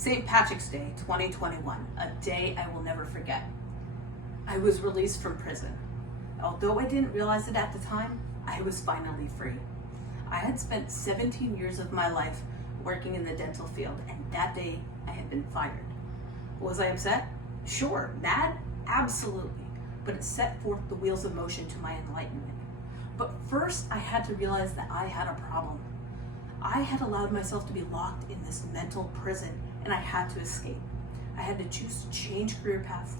St. Patrick's Day 2021, a day I will never forget. I was released from prison. Although I didn't realize it at the time, I was finally free. I had spent 17 years of my life working in the dental field, and that day I had been fired. Was I upset? Sure. Mad? Absolutely. But it set forth the wheels of motion to my enlightenment. But first I had to realize that I had a problem. I had allowed myself to be locked in this mental prison, and I had to escape. I had to choose to change career paths,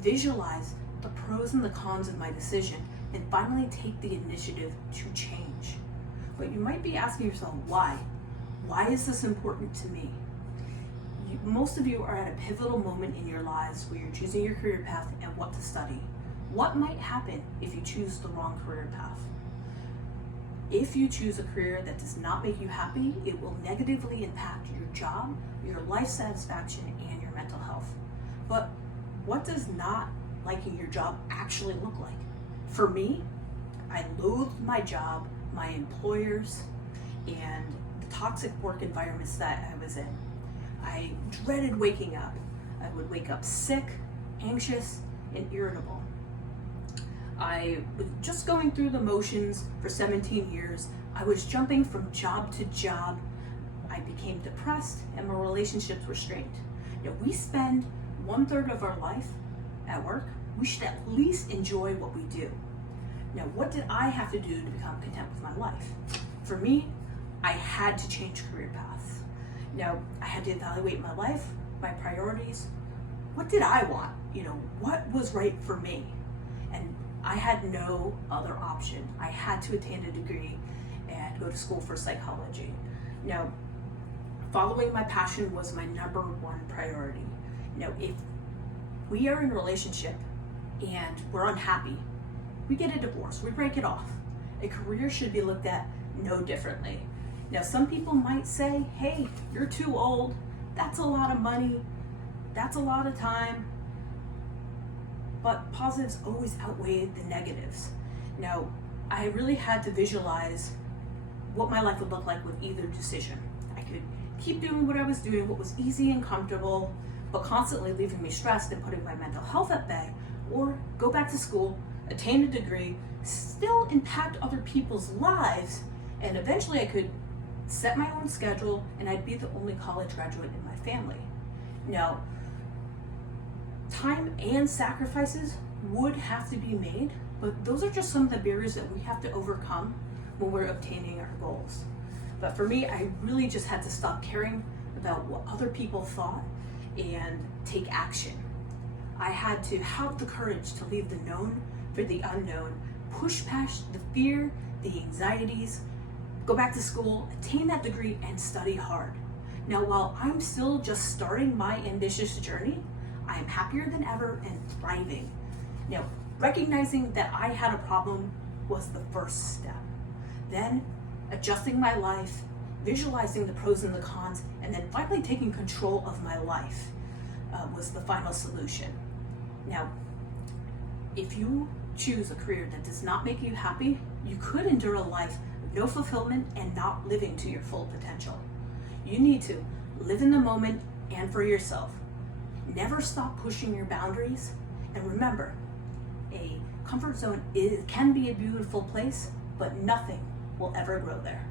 visualize the pros and the cons of my decision, and finally take the initiative to change. But you might be asking yourself, why? Why is this important to me? Most of you are at a pivotal moment in your lives where you're choosing your career path and what to study. What might happen if you choose the wrong career path? If you choose a career that does not make you happy, it will negatively impact your job, your life satisfaction, and your mental health. But what does not liking your job actually look like? For me, I loathed my job, my employers, and the toxic work environments that I was in. I dreaded waking up. I would wake up sick, anxious, and irritable. I was just going through the motions for 17 years. I was jumping from job to job. I became depressed and my relationships were strained. Now, we spend 1/3 of our life at work. We should at least enjoy what we do. Now, what did I have to do to become content with my life? For me, I had to change career paths. Now, I had to evaluate my life, my priorities. What did I want? What was right for me? And I had no other option. I had to attain a degree and go to school for psychology. Now, following my passion was my number one priority. If we are in a relationship and we're unhappy, we get a divorce, we break it off. A career should be looked at no differently. Now, some people might say, hey, you're too old, that's a lot of money, that's a lot of time, but positives always outweigh the negatives. Now, I really had to visualize what my life would look like with either decision. I could keep doing what I was doing, what was easy and comfortable, but constantly leaving me stressed and putting my mental health at bay, or go back to school, attain a degree, still impact other people's lives, and eventually I could set my own schedule and I'd be the only college graduate in my family. Now, time and sacrifices would have to be made, but those are just some of the barriers that we have to overcome when we're obtaining our goals. But for me, I really just had to stop caring about what other people thought and take action. I had to have the courage to leave the known for the unknown, push past the fear, the anxieties, go back to school, attain that degree, and study hard. Now, while I'm still just starting my ambitious journey, I am happier than ever and thriving. Now, recognizing that I had a problem was the first step. Then, adjusting my life, visualizing the pros and the cons, and then finally taking control of my life was the final solution. Now, if you choose a career that does not make you happy, you could endure a life of no fulfillment and not living to your full potential. You need to live in the moment and for yourself. Never stop pushing your boundaries. And remember, a comfort zone can be a beautiful place, but nothing will ever grow there.